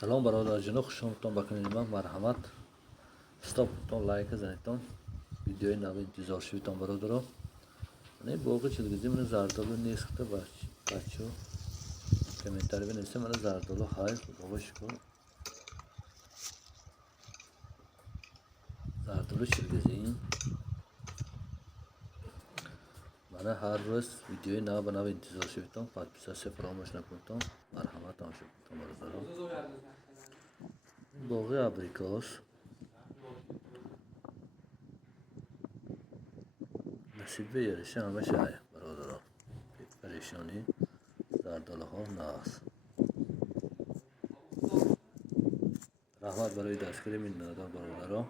سلام برادر جنو، خوش آمدید به کانال من. مرحمت. استاپ تون لایک زنیتون ویدیوی نو انتظار شویتون برادرو. نه باقی چیزی من زردالو نیست که بچه کامنتاری بنویسید. من زردالو های خدا شکر. زردالو چیزی من هر روز ویدیوی نو به نو انتظار شویتون. پس فراموش نکنید. مرحمت هم شکر برادرو. باقی ابریکاس نصیب بیارش همه شای برادران. پریشانی زردالو ها ناس. رحمت برای دستگیری من دادم برادران.